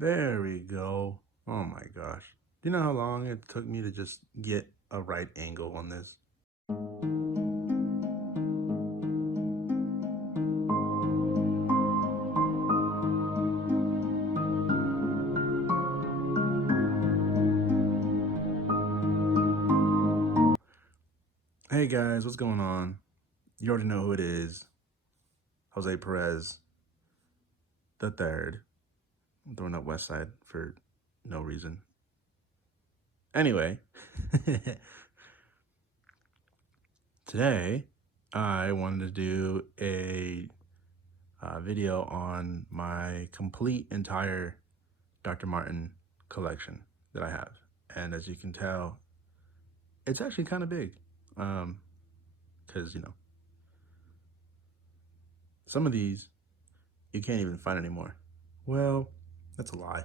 There we go. Oh my gosh. Do you know how long it took me to just get a right angle on this? Hey guys, what's going on? You already know who it is. Jose Perez the third. I'm throwing up West Side for no reason. Anyway, today I wanted to do a video on my complete entire Dr. Marten collection that I have. And as you can tell, it's actually kind of big. Because, some of these you can't even find anymore. Well, that's a lie.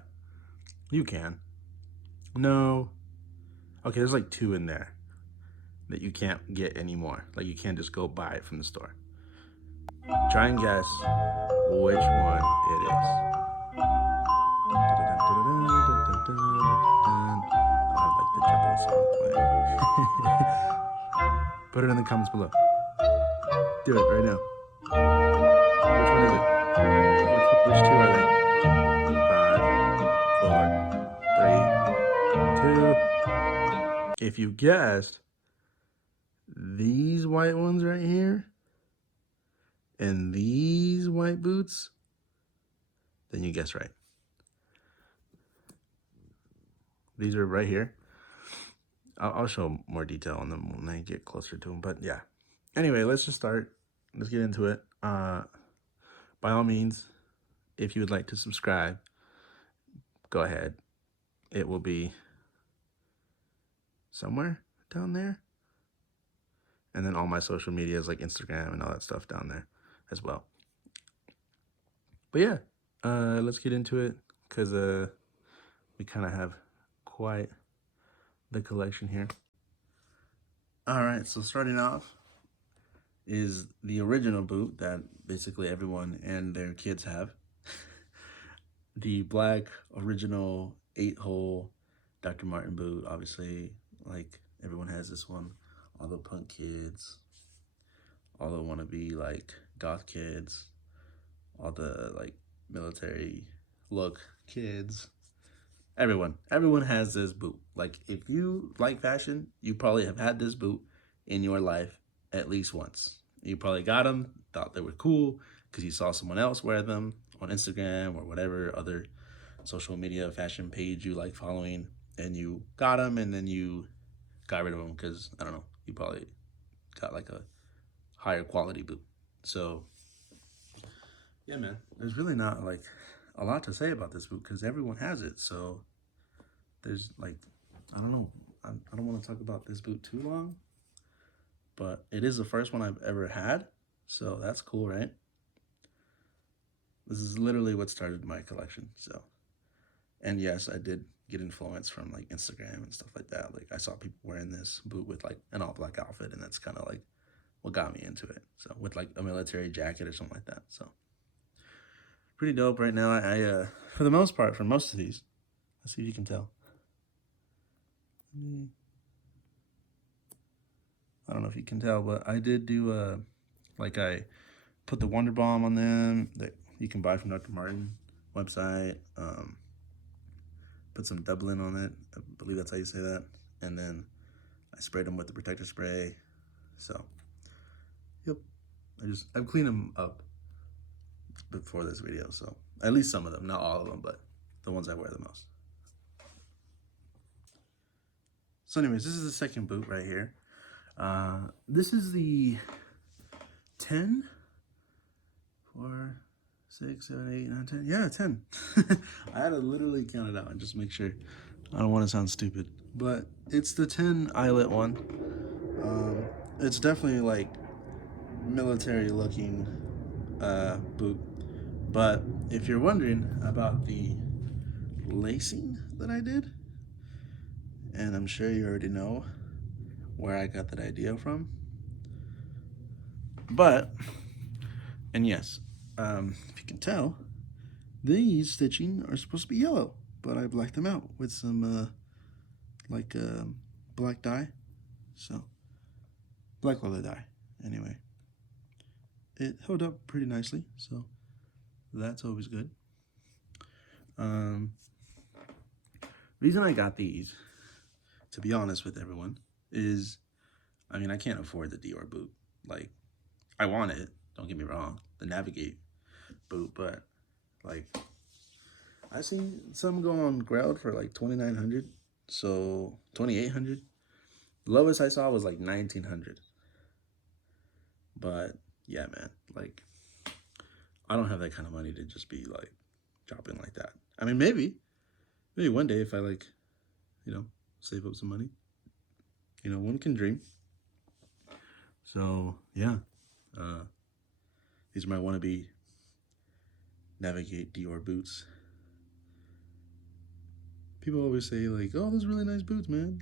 You can. No. Okay, there's like 2 in there that you can't get anymore. Like, you can't just go buy it from the store. Try and guess which one it is. I have like the Jeopardy song playing. Put it in the comments below. Do it right now. Which one is it? Which 2 are they? 5, 4, 3, 2. If you guessed these white ones right here and these white boots, then you guessed right. These are right here. I'll show more detail on them when I get closer to them, but yeah. Anyway, let's just start. Let's get into it. By all means, if you would like to subscribe, go ahead. It will be somewhere down there. And then all my social medias like Instagram and all that stuff down there as well. But yeah, let's get into it because we kind of have quite the collection here. All right, so starting off is the original boot that basically everyone and their kids have. The black original 8-hole Dr. Marten boot. Obviously, like, everyone has this one. All the punk kids, all the wannabe like goth kids, all the like military look kids. Everyone has this boot. Like, if you like fashion, you probably have had this boot in your life at least once. You probably got them, thought they were cool because you saw someone else wear them on Instagram or whatever other social media fashion page you like following, and you got them, and then you got rid of them because, I don't know, you probably got like a higher quality boot. So yeah, man, there's really not like a lot to say about this boot because everyone has it. So there's like, I don't know, I don't want to talk about this boot too long, but it is the first one I've ever had, so that's cool, right? This is literally what started my collection. So, and yes, I did get influence from like Instagram and stuff like that. Like, I saw people wearing this boot with like an all black outfit, and that's kind of like what got me into it. So, with like a military jacket or something like that. So pretty dope right now. I for the most part, for most of these, let's see if you can tell. I don't know if you can tell, but I did do like, I put the Wonder Bomb on them that you can buy from Dr. Marten website. Put some Dublin on it. I believe that's how you say that. And then I sprayed them with the protector spray. So, yep. I've cleaned them up before this video. So, at least some of them, not all of them, but the ones I wear the most. So anyways, this is the second boot right here. This is the 10, 4, 6, 7, 8, 9, 10. Yeah, 10. I had to literally count it out and just make sure. I don't want to sound stupid, but it's the 10 eyelet one. It's definitely like military looking boot. But if you're wondering about the lacing that I did, and I'm sure you already know where I got that idea from. But, and yes, if you can tell, These stitching are supposed to be yellow, but I blacked them out with some black dye. So black leather dye. Anyway, it held up pretty nicely, so that's always good. Reason I got these, to be honest with everyone, is, I mean, I can't afford the Dior boot. Like, I want it, don't get me wrong, the Navigate boot, but like, I seen some go on Ground for like 2,900, so 2,800. The lowest I saw was like 1,900. But yeah, man, like, I don't have that kind of money to just be like shopping like that. I mean, maybe one day if I like, save up some money, one can dream. So yeah, these are my Wannabe Navigate Dior boots. People always say like, "Oh, those are really nice boots, man."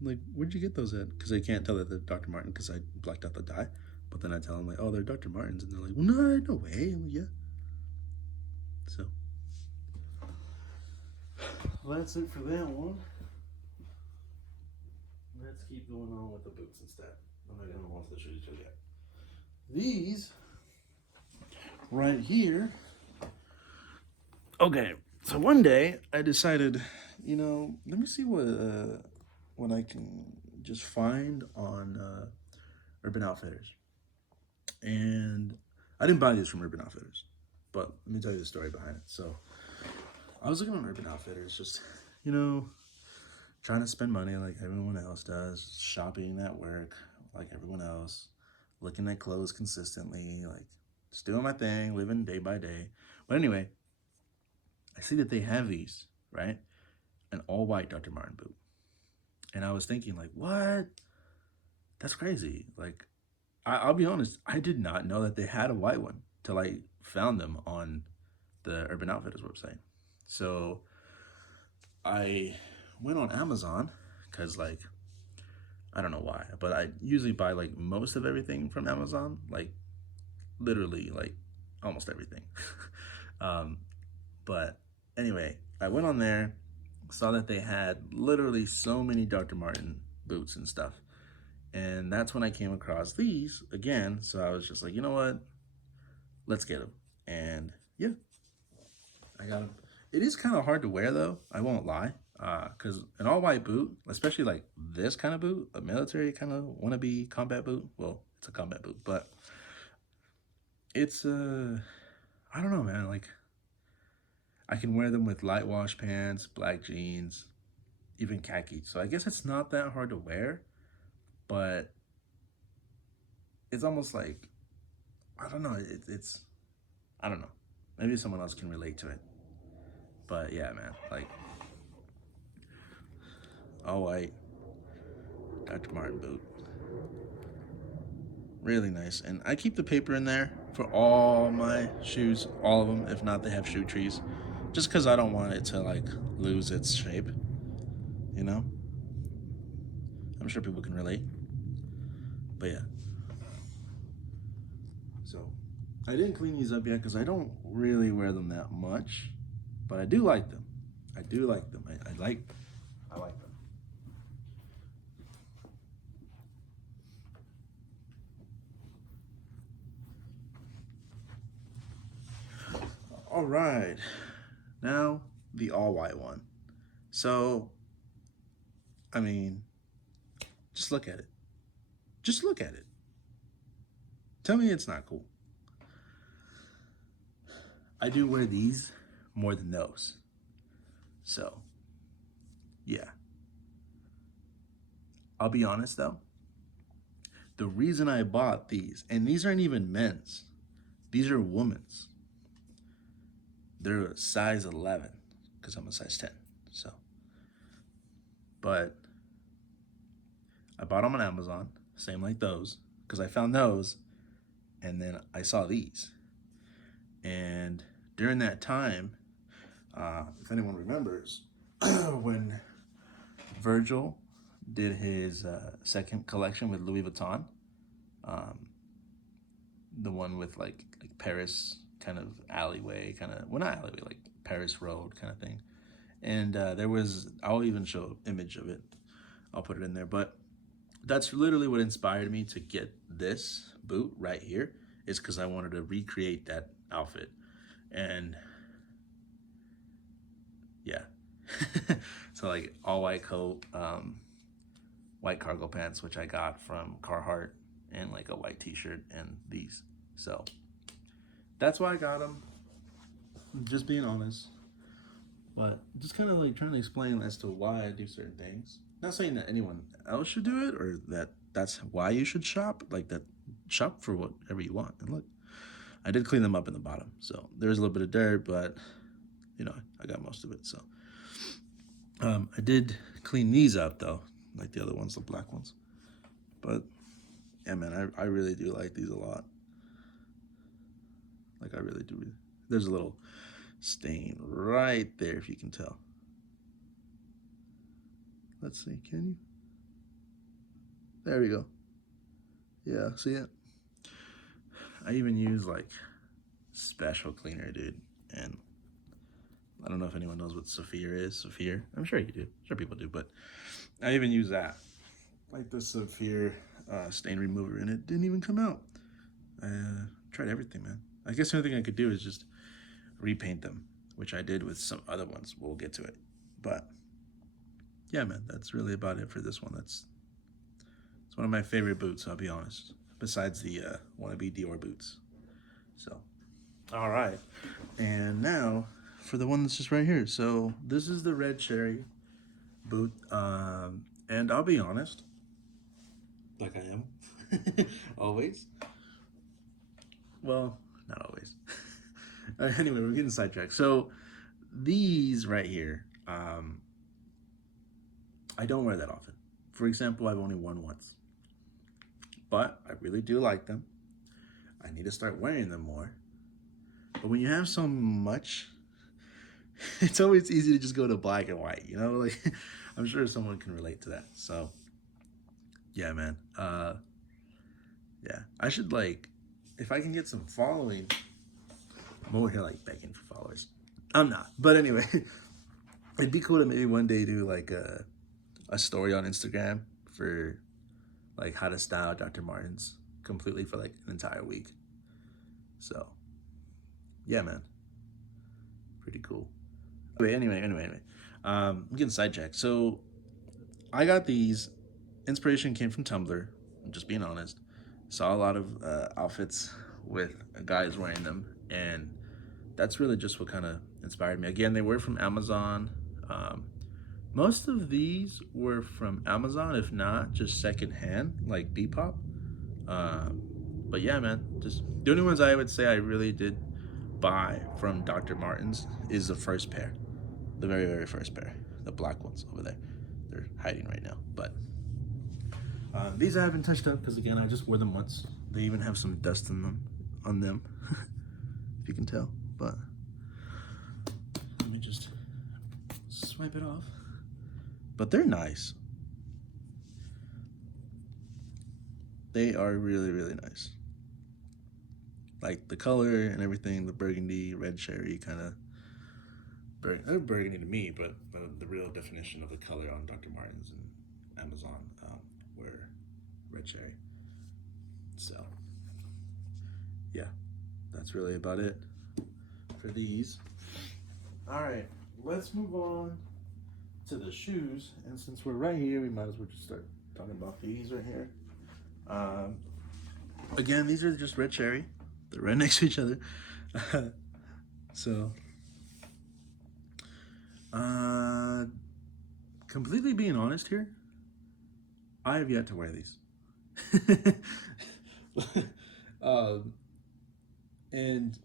Like, where'd you get those at? Because they can't tell that they're Dr. Marten because I blacked out the dye. But then I tell them like, "Oh, they're Dr. Martens," and they're like, "Well, no way." I'm like, "Yeah." So that's it for that one. Let's keep going on with the boots instead. I'm not gonna want to show you yet. These right here. Okay, so one day I decided, let me see what I can just find on Urban Outfitters. And I didn't buy these from Urban Outfitters, but let me tell you the story behind it. So I was looking on Urban Outfitters, just, trying to spend money like everyone else does, shopping at work like everyone else, looking at clothes consistently, like just doing my thing, living day by day. But anyway, I see that they have these, right? An all-white Dr. Marten boot. And I was thinking like, what? That's crazy. Like, I'll be honest, I did not know that they had a white one till I found them on the Urban Outfitters website. So I went on Amazon because, like, I don't know why, but I usually buy like most of everything from Amazon, like literally like almost everything. But anyway, I went on there, saw that they had literally so many Dr. Marten boots and stuff. And that's when I came across these again. So I was just like, you know what? Let's get them. And yeah, I got them. It is kind of hard to wear though, I won't lie. Because an all-white boot, especially like this kind of boot, a military kind of wannabe combat boot. Well, it's a combat boot, but it's, I don't know, man. Like, I can wear them with light wash pants, black jeans, even khaki. So I guess it's not that hard to wear, but it's almost like, I don't know. It's, I don't know. Maybe someone else can relate to it. But yeah, man, like, all white Dr. Marten boot. Really nice. And I keep the paper in there for all my shoes, all of them. If not, they have shoe trees. Just because I don't want it to, like, lose its shape. You know? I'm sure people can relate. But yeah. So, I didn't clean these up yet because I don't really wear them that much. But I do like them. I do like them. I like them. All right, now the all-white one. So, I mean, just look at it. Just look at it. Tell me it's not cool. I do wear these more than those. So, yeah. I'll be honest though. The reason I bought these, and these aren't even men's, these are women's. They're a size 11 because I'm a size 10. So, but I bought them on Amazon, same like those, because I found those and then I saw these. And during that time, if anyone remembers, when Virgil did his second collection with Louis Vuitton, the one with like Paris kind of alleyway, kind of, well, not alleyway, like Paris Road kind of thing. And there was, I'll even show an image of it. I'll put it in there. But that's literally what inspired me to get this boot right here, is because I wanted to recreate that outfit. And yeah. So like all white coat, white cargo pants, which I got from Carhartt, and like a white t-shirt and these. So that's why I got them. Just being honest. But just kind of like trying to explain as to why I do certain things. Not saying that anyone else should do it or that that's why you should shop. Like that, shop for whatever you want. And look, I did clean them up in the bottom. So there's a little bit of dirt, but you know, I got most of it. So I did clean these up though, like the other ones, the black ones. But yeah, man, I really do like these a lot. Like I really do. There's a little stain right there, if you can tell. Let's see, can you? There we go. Yeah, see it? I even use like special cleaner, dude. And I don't know if anyone knows what Saphir is. Saphir? I'm sure you do. I'm sure people do, but I even use that. Like the Saphir stain remover, and it didn't even come out. Tried everything, man. I guess the only thing I could do is just repaint them, which I did with some other ones. We'll get to it. But yeah, man, that's really about it for this one. It's one of my favorite boots, I'll be honest, besides the Wannabe Dior boots. So, all right. And now for the one that's just right here. So this is the red cherry boot. And I'll be honest, like I am, always. Well, not always. Anyway, we're getting sidetracked. So these right here, I don't wear that often. For example, I've only worn once. But I really do like them. I need to start wearing them more. But when you have so much, it's always easy to just go to black and white, you know? Like, I'm sure someone can relate to that. So, yeah, man. Yeah, I should, like, if I can get some following, I'm over here, like, begging for followers. I'm not. But anyway, it'd be cool to maybe one day do, like, a story on Instagram for, like, how to style Dr. Martens completely for, like, an entire week. So, yeah, man. Pretty cool. Anyway. I'm getting sidetracked. So, I got these. Inspiration came from Tumblr. I'm just being honest. Saw a lot of outfits with guys wearing them, and that's really just what kind of inspired me. Again, they were from Amazon. Most of these were from Amazon, if not just secondhand, like Depop. But yeah, man, just the only ones I would say I really did buy from Dr. Martens is the first pair, the very, very first pair, the black ones over there. They're hiding right now, but these I haven't touched up because again, I just wore them once. They even have some dust in them, on them, if you can tell. But let me just swipe it off. But they're nice. They are really, really nice. Like the color and everything, the burgundy, red cherry kind of. They're burgundy to me, but the real definition of the color on Dr. Martens and Amazon were red cherry. So, yeah, that's really about it for these. All right, let's move on to the shoes. And since we're right here, we might as well just start talking about these right here. Again, these are just red cherry. They're right next to each other. So, completely being honest here, I have yet to wear these. And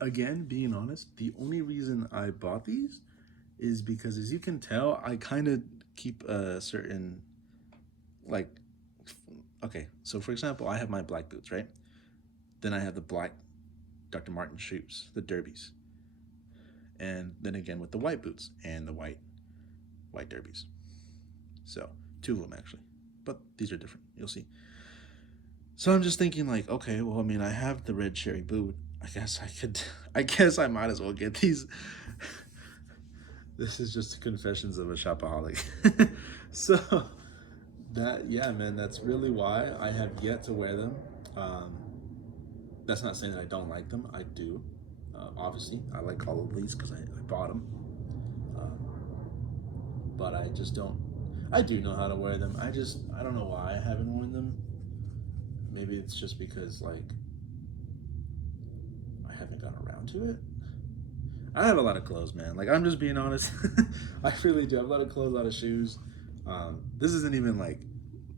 again, being honest, the only reason I bought these is because, as you can tell, I kind of keep a certain, like, okay, so for example, I have my black boots, right? Then I have the black Dr. Martens shoes, the derbies. And then again with the white boots and the white derbies. So, two of them actually. But these are different, you'll see. So I'm just thinking like, okay, well, I mean, I have the red cherry boot. I guess I might as well get these. This is just confessions of a shopaholic. So that, yeah, man, that's really why I have yet to wear them. Um, that's not saying that I don't like them. I do. Obviously, I like all of these because I bought them. Um, but I just don't. I do know how to wear them. I don't know why I haven't worn them. Maybe it's just because like I haven't gotten around to it. I have a lot of clothes, man. Like I'm just being honest. I really do. I have a lot of clothes, a lot of shoes. This isn't even like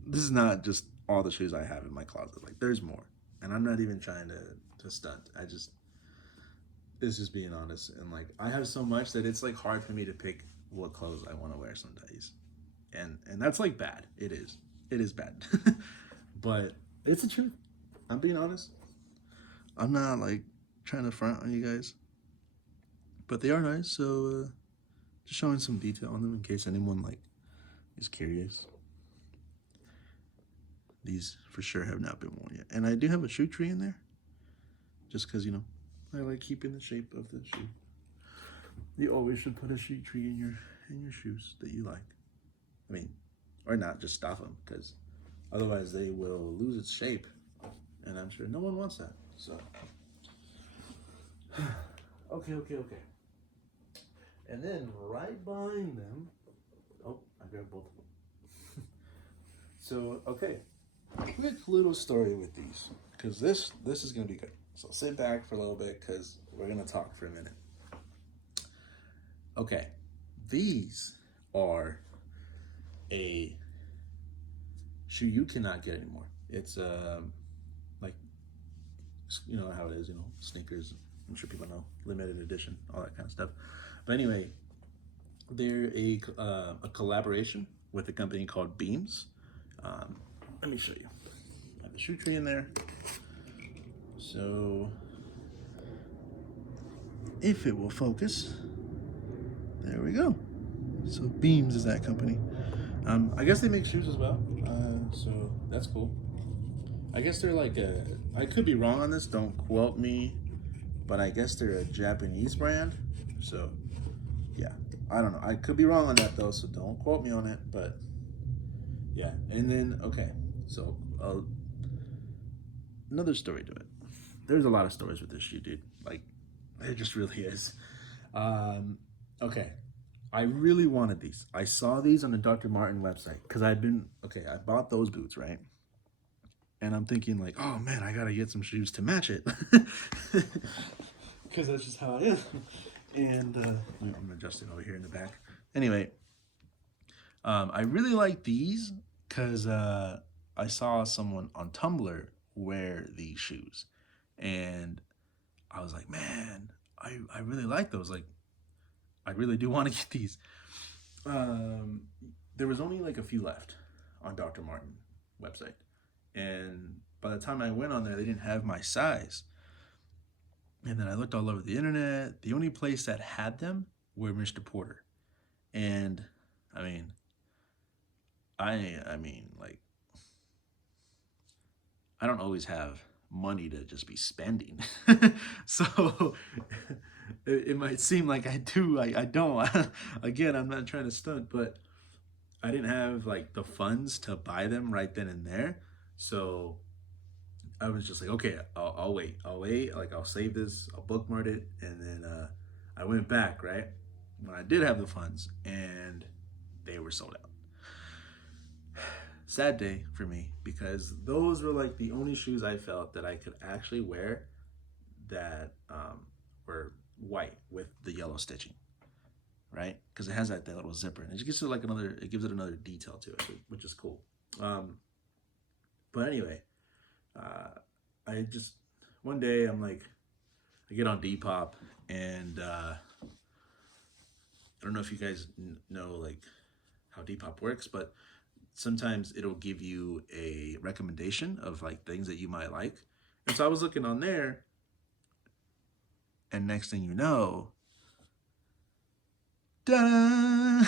this is not just all the shoes I have in my closet. Like there's more, and I'm not even trying to stunt. I just it's just being honest, and like I have so much that it's like hard for me to pick what clothes I want to wear some days, and that's like bad. It is bad, but it's the truth. I'm being honest. I'm not like trying to front on you guys, but they are nice. So just showing some detail on them in case anyone like is curious. These for sure have not been worn yet, and I do have a shoe tree in there, just because I like keeping the shape of the shoe. You always should put a shoe tree in your shoes that you like. I mean, or not just stop them because otherwise they will lose its shape, and I'm sure no one wants that. So, okay. And then right behind them, oh, I grabbed both of them. So okay, quick little story with these because this is gonna be good. So sit back for a little bit because we're gonna talk for a minute. Okay, these are a shoe you cannot get anymore. It's like how it is. Sneakers. I'm sure people know limited edition, all that kind of stuff. But anyway, they're a collaboration with a company called Beams. Let me show you. I have the shoe tree in there. So if it will focus, there we go. So Beams is that company. I guess they make shoes as well. So that's cool. I guess they're like I could be wrong on this. Don't quote me, but I guess they're a Japanese brand. So yeah, I don't know. I could be wrong on that though. So don't quote me on it. But yeah, and then okay, so another story to it. There's a lot of stories with this shoe, dude. Like, there just really is. Okay, I really wanted these. I saw these on the Dr. Marten website because I bought those boots, right? And I'm thinking like, oh man, I gotta get some shoes to match it, because that's just how I am. And I'm adjusting over here in the back. Anyway, I really like these because I saw someone on Tumblr wear these shoes, and I was like, man, I really like those. Like, I really do want to get these. Um, there was only like a few left on Dr. Marten website, and by the time I went on there, they didn't have my size. And then I looked all over the internet. The only place that had them were Mr. Porter, and I mean, like, I don't always have money to just be spending. So it might seem like I do. I don't. Again, I'm not trying to stunt, but I didn't have like the funds to buy them right then and there. So I was just like, okay, I'll wait. I'll wait. Like, I'll save this, I'll bookmark it. And then I went back, right? When I did have the funds, and they were sold out. Sad day for me because those were like the only shoes I felt that I could actually wear that were white with the yellow stitching, right? Because it has that little zipper, and it gives it like it gives it another detail to it, which is cool. But anyway, I just one day I'm like, I get on Depop, and I don't know if you guys know like how Depop works, but sometimes it'll give you a recommendation of like things that you might like. And so I was looking on there, and next thing you know, da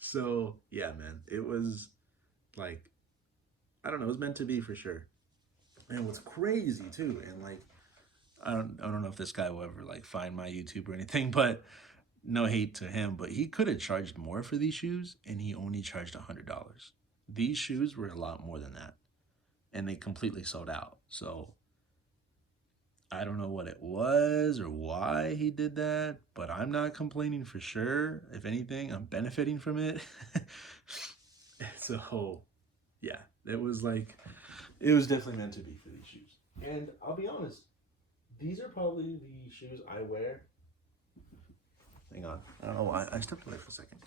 so yeah, man, it was like, I don't know, it was meant to be for sure. And what's crazy too, and like I don't know if this guy will ever like find my YouTube or anything, but no hate to him, but he could have charged more for these shoes, and he only charged $100. These shoes were a lot more than that, and they completely sold out. So I don't know what it was or why he did that, but I'm not complaining for sure. If anything, I'm benefiting from it. So yeah, it was definitely meant to be for these shoes. And I'll be honest, these are probably the shoes I wear. Hang on. I don't know why. I stepped away for a second.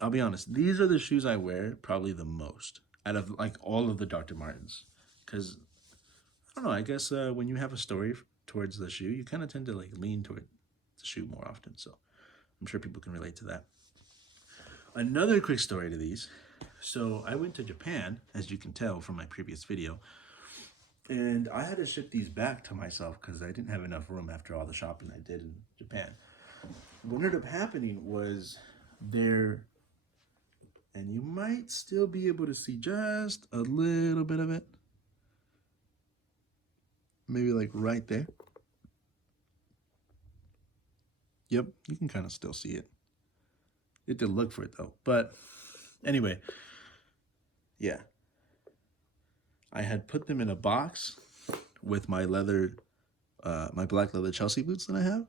I'll be honest. These are the shoes I wear probably the most out of like all of the Dr. Martens. Because, I don't know, I guess when you have a story towards the shoe, you kind of tend to like lean toward the shoe more often. So I'm sure people can relate to that. Another quick story to these. So I went to Japan, as you can tell from my previous video, and I had to ship these back to myself because I didn't have enough room after all the shopping I did in Japan. What ended up happening was there, and you might still be able to see just a little bit of it, maybe like right there. Yep, you can kind of still see it. You have to look for it though. But anyway, yeah, I had put them in a box with my leather, my black leather Chelsea boots that I have,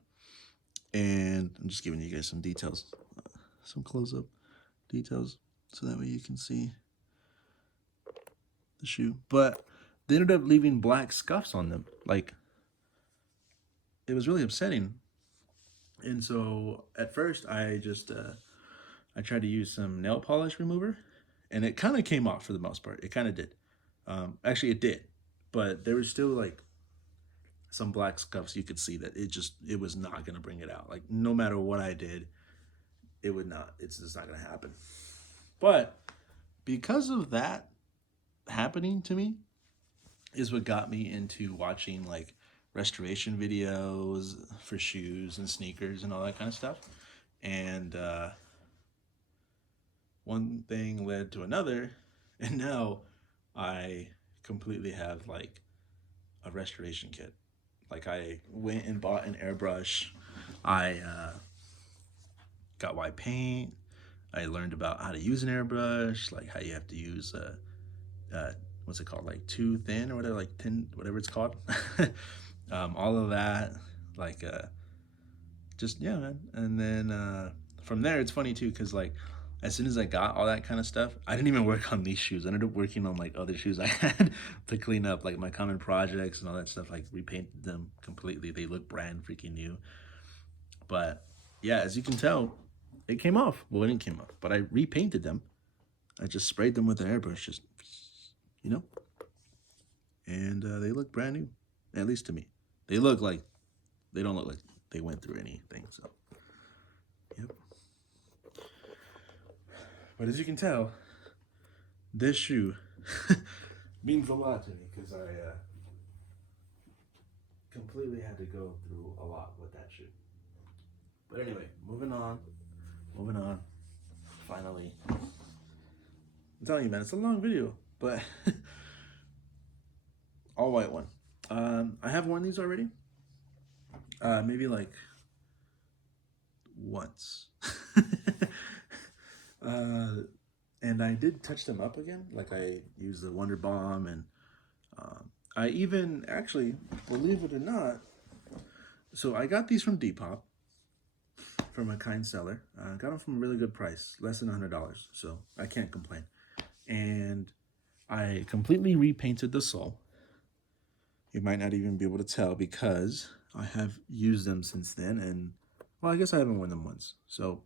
and I'm just giving you guys some details, some close-up details, so that way you can see the shoe. But they ended up leaving black scuffs on them. Like, it was really upsetting. And so at first I just I tried to use some nail polish remover, and it kind of came off for the most part. It kind of did. Actually, it did, but there was still like some black scuffs. You could see that it was not gonna bring it out. Like no matter what I did, it would not. It's just not gonna happen. But because of that happening to me, is what got me into watching like restoration videos for shoes and sneakers and all that kind of stuff. And one thing led to another, and now I completely have like a restoration kit. Like I went and bought an airbrush. I got white paint. I learned about how to use an airbrush, like how you have to use what's it called, like too thin or whatever, like thin, whatever it's called. All of that, like just yeah, man. And then from there, it's funny too, cause like as soon as I got all that kind of stuff, I didn't even work on these shoes. I ended up working on like other shoes I had to clean up, like my common projects and all that stuff. Like repainted them completely. They look brand freaking new. But yeah, as you can tell, it came off. Well, it didn't came off, but I repainted them. I just sprayed them with an airbrush, just you know, and they look brand new, at least to me. They look like they don't look like they went through anything. So, yep. But as you can tell, this shoe means a lot to me because I completely had to go through a lot with that shoe. But anyway, moving on. Finally, I'm telling you, man, it's a long video, but all white one. I have worn these already. Maybe like once. And I did touch them up again. Like I used the Wonder Bomb, and I even actually, believe it or not, so I got these from Depop from a kind seller. Got them from a really good price, less than $100. So I can't complain. And I completely repainted the sole. You might not even be able to tell because I have used them since then, and well, I guess I haven't worn them once. So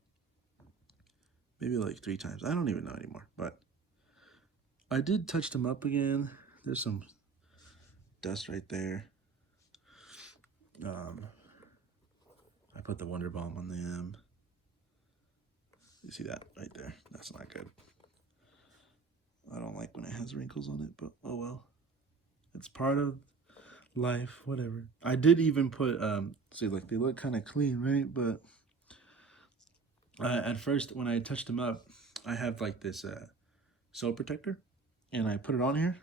maybe like 3 times. I don't even know anymore, but I did touch them up again. There's some dust right there. I put the Wonder Bomb on them. You see that right there? That's not good. I don't like when it has wrinkles on it, but oh well. It's part of life, whatever. I did even put, see, like they look kind of clean, right? But at first, when I touched them up, I have like this sole protector, and I put it on here.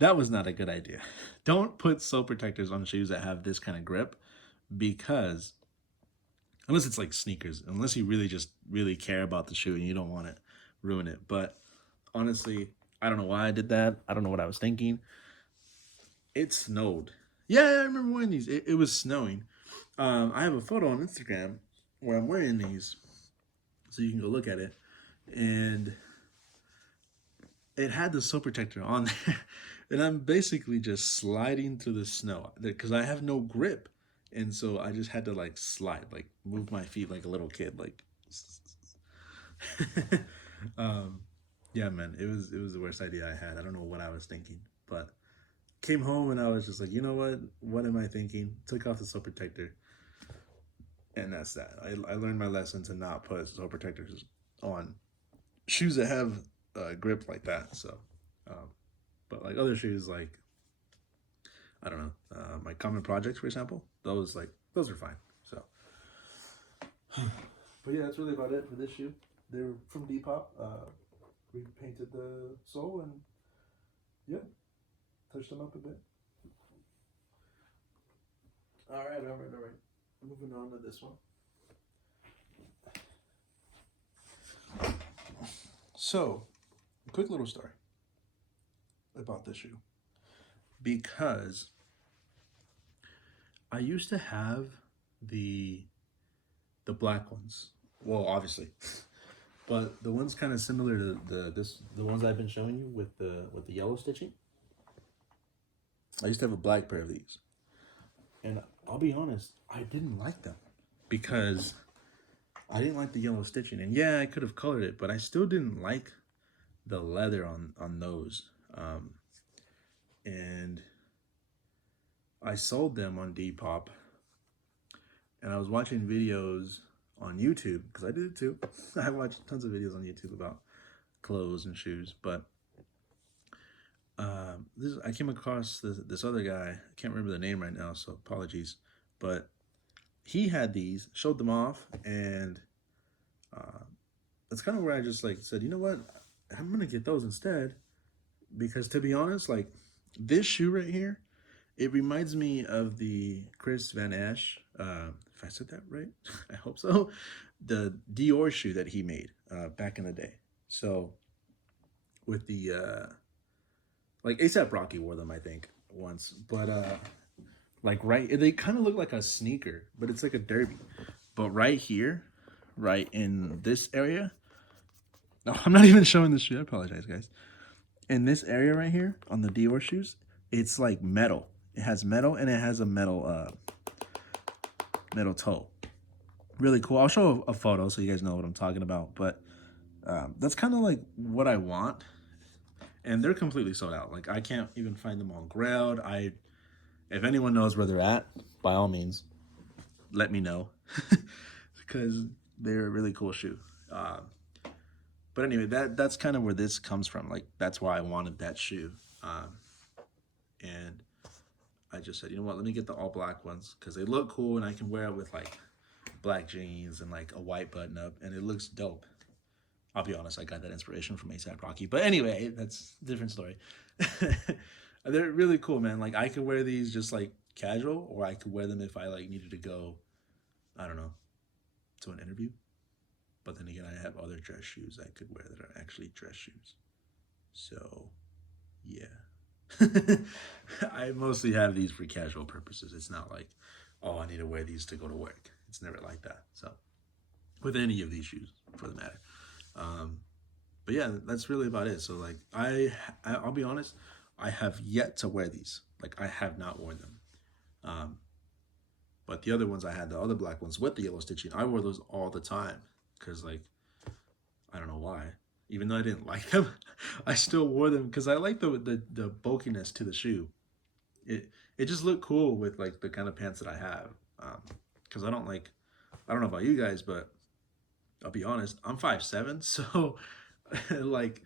that was not a good idea. Don't put sole protectors on shoes that have this kind of grip, because unless it's like sneakers, unless you really just really care about the shoe and you don't want to ruin it. But honestly, I don't know why I did that. I don't know what I was thinking. It snowed. Yeah, I remember wearing these. It was snowing. I have a photo on Instagram where I'm wearing these, so you can go look at it. And it had the sole protector on there, and I'm basically just sliding through the snow because I have no grip, and so I just had to like slide, like move my feet like a little kid, like. um, yeah, man, it was the worst idea I had. I don't know what I was thinking, but came home and I was just like, you know what? What am I thinking? Took off the sole protector, and that's that. I learned my lesson to not put sole protectors on shoes that have grip like that. So, um, but like other shoes, like I don't know, my common projects, for example, those are fine. So, but yeah, that's really about it for this shoe. They're from Depop. We painted the sole and yeah, touched them up a bit. All right, all right, all right. Moving on to this one. So, quick little story about this shoe, because I used to have the the black ones. Well, obviously, but the ones kind of similar to the ones I've been showing you with the yellow stitching. I used to have a black pair of these, and I'll be honest, I didn't like them because I didn't like the yellow stitching. And yeah, I could have colored it, but I still didn't like the leather on those. And I sold them on Depop, and I was watching videos on YouTube because I did it too. I watched tons of videos on YouTube about clothes and shoes, but I came across this other guy. I can't remember the name right now, so apologies. But he had these, showed them off, and that's kind of where I just like said, you know what, I'm gonna get those instead, because to be honest, like this shoe right here, it reminds me of the Chris Van Ash. If I said that right, I hope so. The Dior shoe that he made back in the day. So with the like ASAP Rocky wore them, I think, once. But like right, they kind of look like a sneaker, but it's like a derby. But right here, right in this area. No, I'm not even showing this shoe. I apologize, guys. In this area right here on the Dior shoes, it's like metal. It has metal and it has a metal toe. Really cool. I'll show a photo so you guys know what I'm talking about. But that's kind of like what I want, and they're completely sold out. Like I can't even find them on Grailed. If anyone knows where they're at, by all means, let me know, because they're a really cool shoe. But anyway, that's kind of where this comes from. Like that's why I wanted that shoe, and I just said, you know what, let me get the all black ones because they look cool and I can wear it with like black jeans and like a white button up, and it looks dope. I'll be honest, I got that inspiration from ASAP Rocky. But anyway, that's a different story. They're really cool, man. Like I could wear these just like casual, or I could wear them if I like needed to go, I don't know, to an interview. But then again, I have other dress shoes I could wear that are actually dress shoes. So, yeah. I mostly have these for casual purposes. It's not like, oh, I need to wear these to go to work. It's never like that. So, with any of these shoes, for the matter. Um, but yeah, that's really about it. So like I'll be honest, I have yet to wear these. Like I have not worn them. Um, but the other ones I had, the other black ones with the yellow stitching, I wore those all the time because like I don't know why. Even though I didn't like them, I still wore them because I like the bulkiness to the shoe. It it just looked cool with like the kind of pants that I have. Because I don't know about you guys, but I'll be honest, I'm 5'7", so like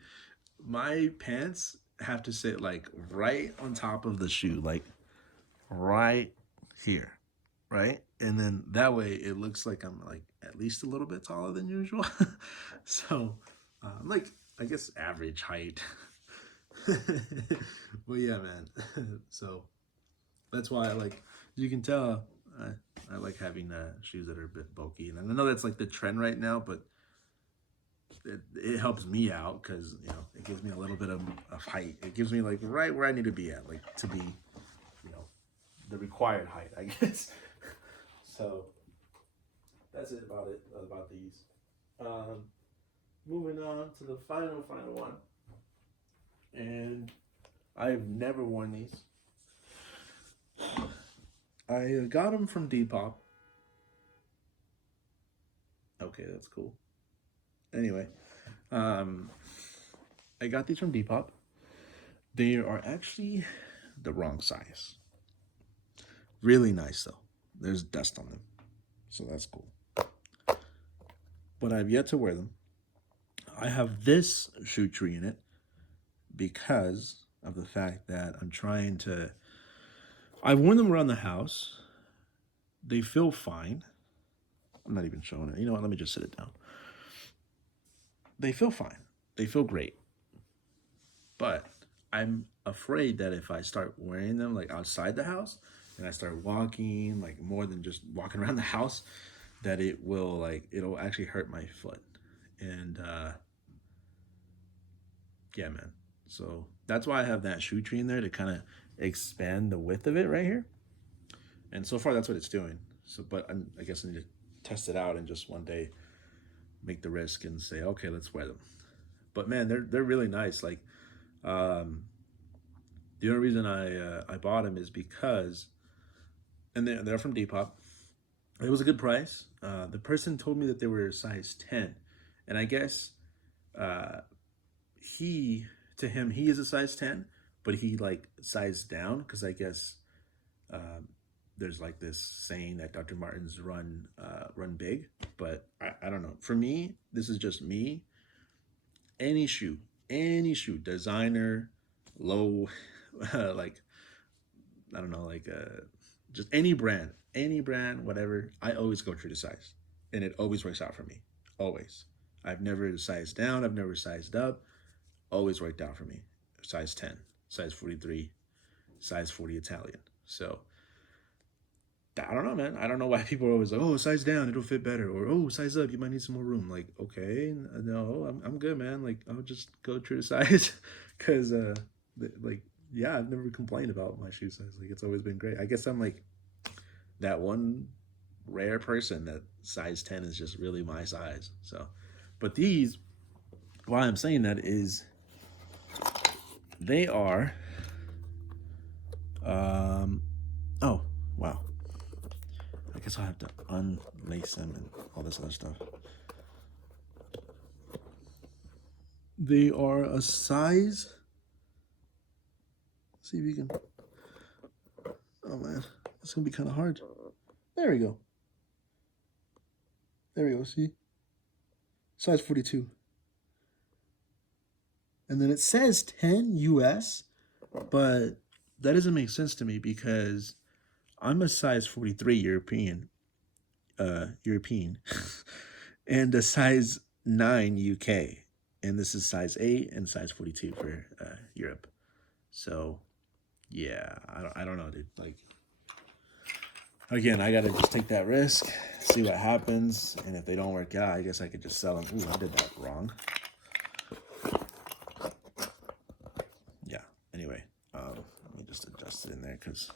my pants have to sit like right on top of the shoe, like right here, right? And then that way it looks like I'm like at least a little bit taller than usual. So I'm like, I guess average height. But yeah, man. So that's why I like. You can tell I like having shoes that are a bit bulky, and I know that's like the trend right now, but it helps me out because it gives me a little bit of height. It gives me like right where I need to be at, like to be the required height, I guess. So that's it about these. Um, Moving on to the final one, and I've never worn these. I got them from Depop. Okay, that's cool. Anyway, um, I got these from Depop. They are actually the wrong size. Really nice though. There's dust on them, so that's cool. But I've yet to wear them. I have this shoe tree in it because of the fact that I'm trying to. I've worn them around the house. They feel fine. I'm not even showing it. You know what? Let me just sit it down. They feel fine. They feel great. But I'm afraid that if I start wearing them like outside the house and I start walking like more than just walking around the house, that it'll actually hurt my foot. And yeah, man. So that's why I have that shoe tree in there to kind of expand the width of it right here. And so far, that's what it's doing. So, but I guess I need to test it out and just one day make the risk and say, okay, let's wear them. But man, they're really nice. Like, um, the only reason I bought them is because, and they're from Depop. It was a good price. The person told me that they were size 10, and I guess uh, he to him he is a size 10, but he like sized down because I guess um, there's like this saying that Dr. Martens run big, but I don't know. For me, this is just me. Any shoe, designer, low, like I don't know, like just any brand, whatever. I always go true to size, and it always works out for me. Always. I've never sized down. I've never sized up. Always worked out for me. Size 10, size 43, size 40 Italian. So I don't know, man. I don't know why people are always like, "Oh, size down, it'll fit better," or "Oh, size up, you might need some more room." Like, okay, no, I'm good, man. Like, I'll just go true to size, because like, yeah, I've never complained about my shoe size. Like, it's always been great. I guess I'm like that one rare person that size 10 is just really my size. So, but these, why I'm saying that is they are. Um, oh wow. I guess I'll have to unlace them and all this other stuff. They are a size. Let's see if you can. Oh man, it's gonna be kind of hard. There we go. There we go. See, size 42. And then it says 10 US, but that doesn't make sense to me because I'm a size 43 European, and a size 9 UK, and this is size 8 and size 42 for Europe. So yeah, I don't know, dude. Like, again, I gotta just take that risk, see what happens, and if they don't work out, I guess I could just sell them. Ooh, I did that wrong. Yeah. Anyway, let me just adjust it in there because,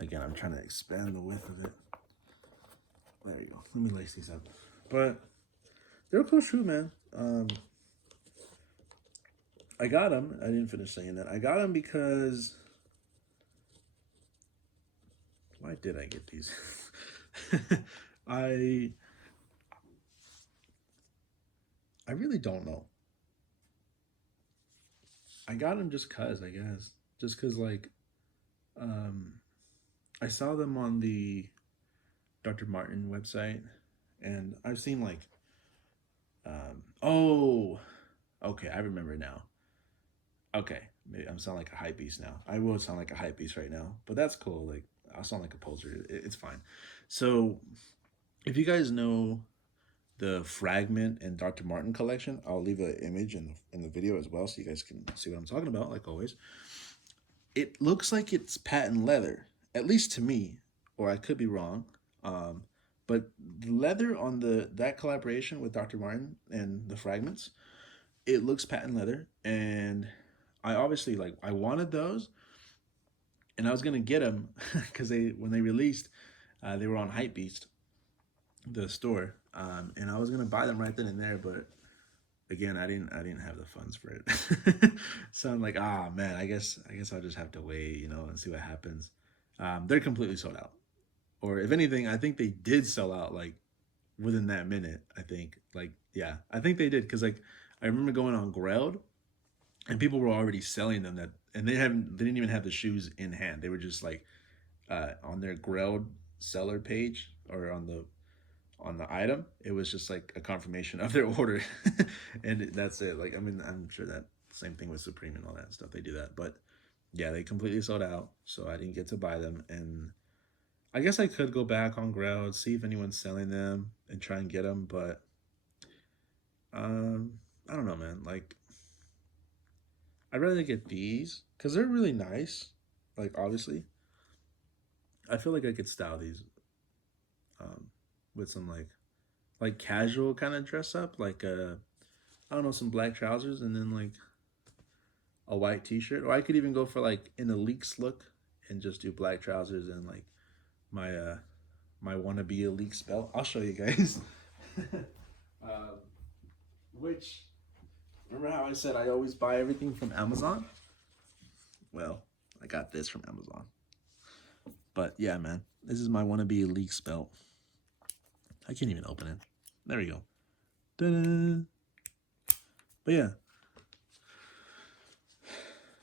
again, I'm trying to expand the width of it. There you go. Let me lace these up. But they're a cool shoe, man. I got them. I didn't finish saying that. I got them because why did I get these? I I really don't know. I got them just cause, I guess. Just cause like um I saw them on the Dr. Marten website, and I've seen like oh, okay, I remember now. Okay, maybe I'm sounding like a hype beast now. I will sound like a hype beast right now, but that's cool. Like, I'll sound like a poser. It's fine. So, if you guys know the Fragment and Dr. Marten collection. I'll leave an image in the video as well so you guys can see what I'm talking about, like always. It looks like it's patent leather, at least to me, or I could be wrong. Um, but the leather on that collaboration with Dr. Marten and the Fragments, it looks patent leather, and I obviously like I wanted those, and I was gonna get them because they when they released, they were on Hypebeast, the store, and I was gonna buy them right then and there, but again, I didn't have the funds for it. So I'm like, ah man, I guess I'll just have to wait, and see what happens. They're completely sold out, or if anything, I think they did sell out like within that minute. I think like yeah, I think they did because like I remember going on Grailed and people were already selling them that, and they didn't even have the shoes in hand. They were just like on their Grailed seller page or on the item, it was just like a confirmation of their order, and that's it. Like, I mean, I'm sure that same thing with Supreme and all that stuff. They do that, but yeah, they completely sold out, so I didn't get to buy them. And I guess I could go back on Ground, see if anyone's selling them, and try and get them. But um, I don't know, man. Like, I'd rather get these because they're really nice. Like, obviously, I feel like I could style these um, with some like casual kind of dress up, like I don't know, some black trousers and then like a white t-shirt, or I could even go for like an Elix look and just do black trousers and like my my wannabe Elix belt. I'll show you guys. um, which remember how I said I always buy everything from Amazon? Well, I got this from Amazon. But yeah, man, this is my wannabe Elix belt. I can't even open it. There we go. Ta-da! But yeah,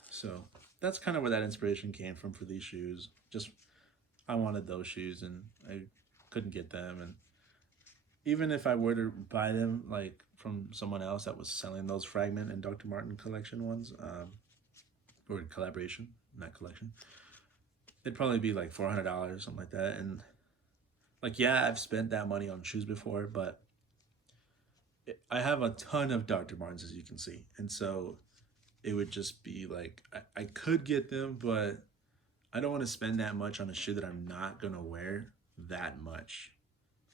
so that's kind of where that inspiration came from for these shoes. Just I wanted those shoes and I couldn't get them, and even if I were to buy them like from someone else that was selling those Fragment and Dr. Marten collection ones, or collaboration, not collection, it'd probably be like $400, something like that. And like, yeah, I've spent that money on shoes before, but I have a ton of Dr. Martens, as you can see, and so it would just be like I could get them, but I don't want to spend that much on a shoe that I'm not gonna wear that much.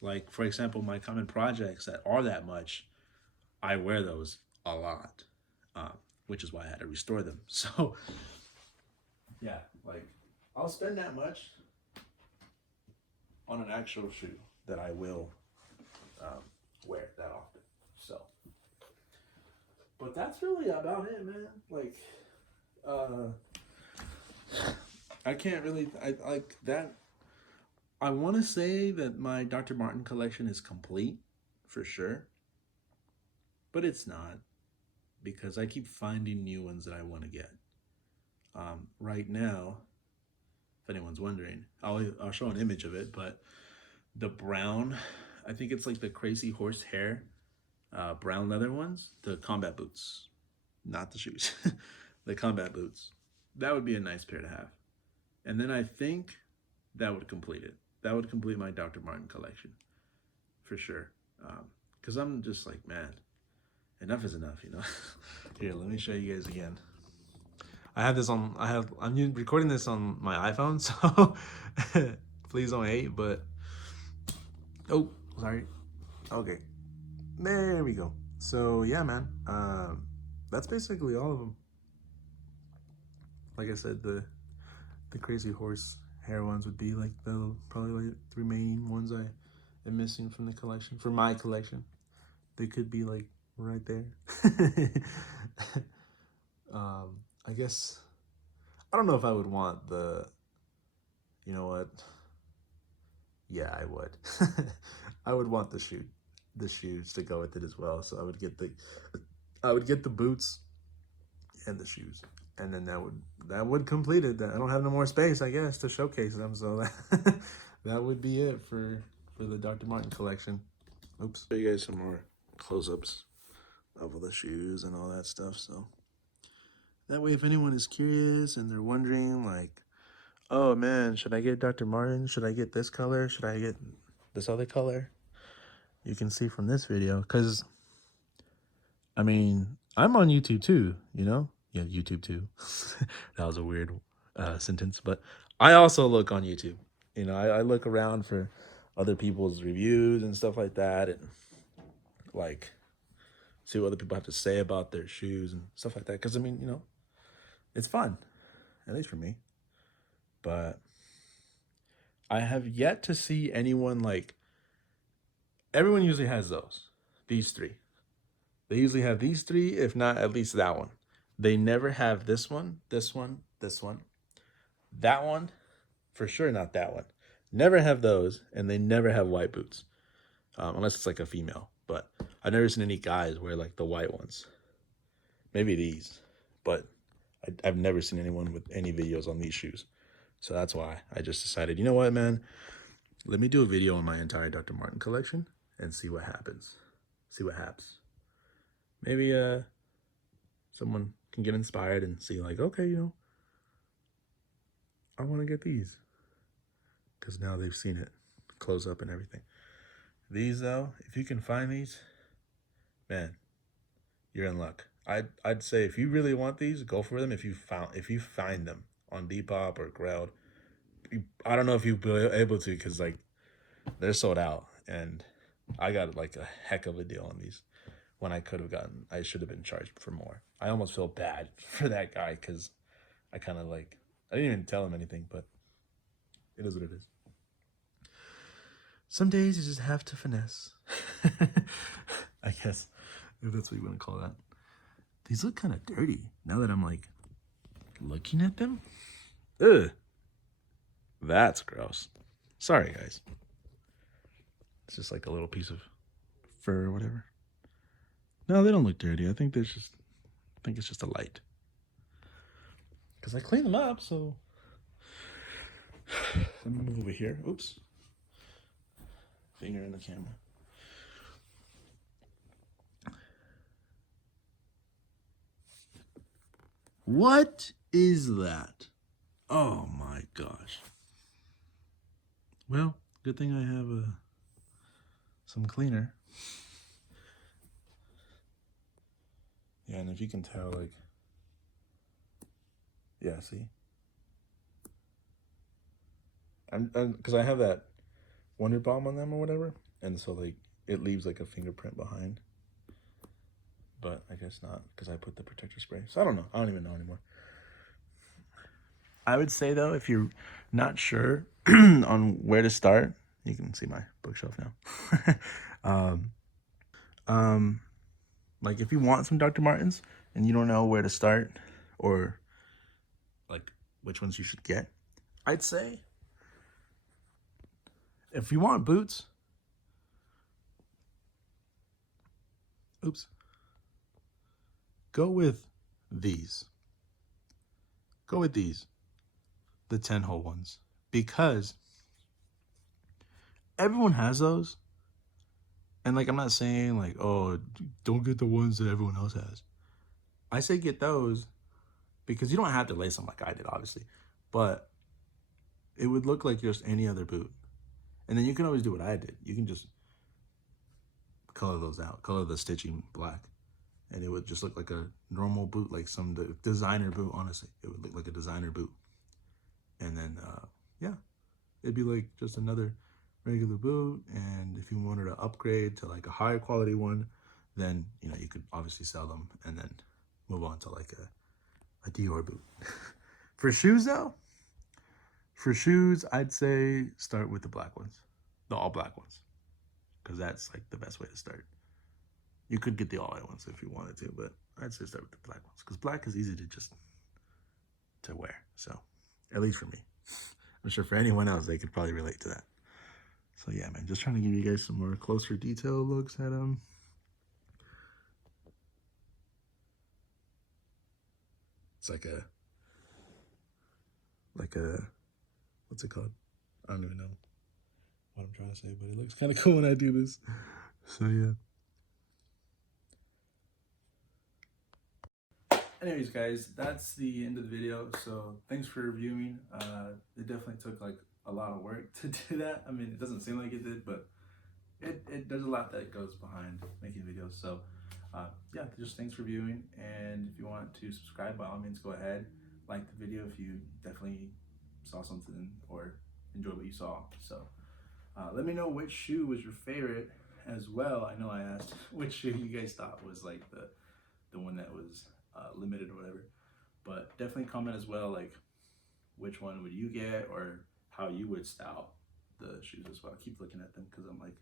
Like for example, my common projects that are that much, I wear those a lot, um, which is why I had to restore them. So yeah, like I'll spend that much on an actual shoe that I will um, wear that often. So, but that's really about it, man. Like, uh, I can't really. I like that. I want to say that my Dr. Marten collection is complete, for sure, but it's not because I keep finding new ones that I want to get. Right now, if anyone's wondering, I'll show an image of it, but the brown, I think it's like the crazy horse hair, brown leather ones, the combat boots, not the shoes, the combat boots. That would be a nice pair to have. And then I think that would complete it. That would complete my Dr. Marten collection for sure. Because I'm just like, man, enough is enough, you know? Here, let me show you guys again. I'm recording this on my iPhone, so please don't hate, but, oh, sorry. Okay, there we go. So yeah, man, that's basically all of them. Like I said, the crazy horse hair ones would be like the probably like the remaining ones I am missing from the collection. For my collection, they could be like right there. I guess I don't know if I would want the. You know what? Yeah, I would. I would want the shoes to go with it as well. So I would get the boots and the shoes, and then that would complete it. I don't have no more space, I guess, to showcase them. So that would be it for the Dr. Marten collection. Oops. Show you guys some more close-ups of all the shoes and all that stuff. So that way, if anyone is curious and they're wondering, like, oh man, should I get Dr. Marten? Should I get this color? Should I get this other color? you can see from this video, because I mean, I'm on YouTube too, you know? Yeah, YouTube too. That was a weird sentence, but I also look on YouTube. You know, I look around for other people's reviews and stuff like that, and like see what other people have to say about their shoes and stuff like that. Because I mean, you know, it's fun, at least for me. But I have yet to see anyone like. Everyone usually has these three. They usually have these three, if not at least that one. They never have this one, this one, this one, that one, for sure not that one. Never have those, and they never have white boots, unless it's like a female. But I've never seen any guys wear like the white ones. Maybe these, but I've never seen anyone with any videos on these shoes. So that's why I just decided, you know what, man? Let me do a video on my entire Dr. Marten collection and see what happens. See what happens. Maybe someone can get inspired and see like, okay, you know, I want to get these. Because now they've seen it close up and everything. These though, if you can find these, man, you're in luck. I'd say if you really want these, go for them. If you find them on Depop or Grailed, I don't know if you'll be able to, because like they're sold out, and I got like a heck of a deal on these when I should have been charged for more. I almost feel bad for that guy, because I kind of like, I didn't even tell him anything, but it is what it is. Some days you just have to finesse. I guess, if that's what you want to call that. These look kind of dirty now that I'm like looking at them. Ugh. That's gross. Sorry, guys. It's just like a little piece of fur or whatever. No, they don't look dirty. I think it's just a light. Because I clean them up, so. Let me move over here. Oops. Finger in the camera. What is that? Oh my gosh. Well, good thing I have some cleaner. Yeah, and if you can tell, like, yeah, see? I'm because I have that Wonder Balm on them or whatever, and so like it leaves like a fingerprint behind. But I guess not, because I put the protector spray. So I don't know. I don't even know anymore. I would say though, if you're not sure on where to start, you can see my bookshelf now. Like if you want some Dr. Martens and you don't know where to start or like which ones you should get, I'd say if you want boots, go with these. Go with these, the 10-hole ones, because everyone has those. And like, I'm not saying like, oh, don't get the ones that everyone else has. I say get those because you don't have to lace them like I did, obviously, but it would look like just any other boot. And then you can always do what I did. You can just color those out, color the stitching black, and it would just look like a normal boot, like some designer boot. Honestly, it would look like a designer boot. And then, yeah, it'd be like just another regular boot. And if you wanted to upgrade to like a higher quality one, then, you know, you could obviously sell them and then move on to like a Dior boot. For shoes though, I'd say start with the black ones, the all black ones, because that's like the best way to start. You could get the all white ones if you wanted to, but I'd say start with the black ones, because black is easy to wear. So, at least for me. I'm sure for anyone else, they could probably relate to that. So yeah, man, just trying to give you guys some more closer detail looks at them. It's like a, what's it called? I don't even know what I'm trying to say, but it looks kind of cool when I do this. So yeah. Anyways, guys, that's the end of the video. So thanks for viewing. It definitely took like a lot of work to do that. I mean, it doesn't seem like it did, but there's a lot that goes behind making videos. So yeah, just thanks for viewing, and if you want to subscribe, by all means go ahead, like the video if you definitely saw something or enjoyed what you saw. So let me know which shoe was your favorite as well. I know I asked which shoe you guys thought was like the one that was limited or whatever, but definitely comment as well, like which one would you get or how you would style the shoes as well. I keep looking at them because I'm like,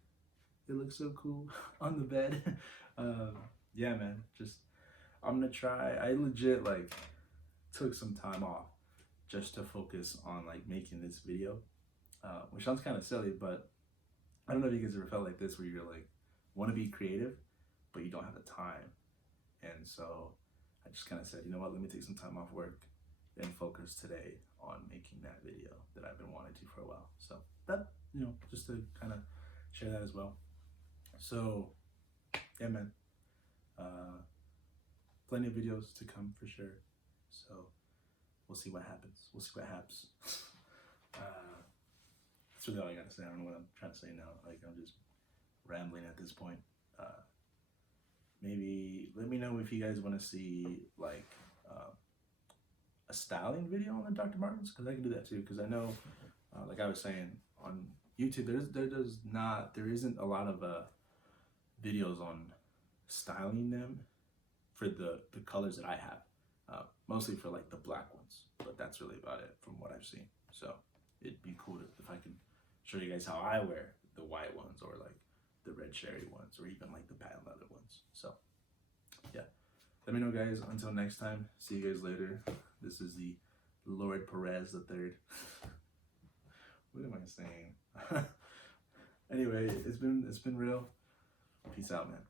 it looks so cool on the bed. Yeah, man, just I'm gonna try. I legit like took some time off just to focus on like making this video, which sounds kind of silly, but I don't know if you guys ever felt like this where you're like want to be creative but you don't have the time. And so I just kind of said, you know what, let me take some time off work and focus today on making that video that I've been wanting to for a while. So that, you know, just to kind of share that as well. So yeah, man, plenty of videos to come for sure. So we'll see what happens. We'll see what happens. That's really all I gotta say. I don't know what I'm trying to say now. Like, I'm just rambling at this point. Maybe let me know if you guys want to see like a styling video on the Dr. Martens, because I can do that too. Because I know, like I was saying, on YouTube there isn't a lot of videos on styling them for the colors that I have, mostly for like the black ones, but that's really about it from what I've seen. So it'd be cool if I can show you guys how I wear the white ones, or like the red cherry ones, or even like the patent leather ones. So yeah, let me know, guys. Until next time, see you guys later. This is the Lord Perez III. What am I saying? Anyway, it's been real. Peace out, man.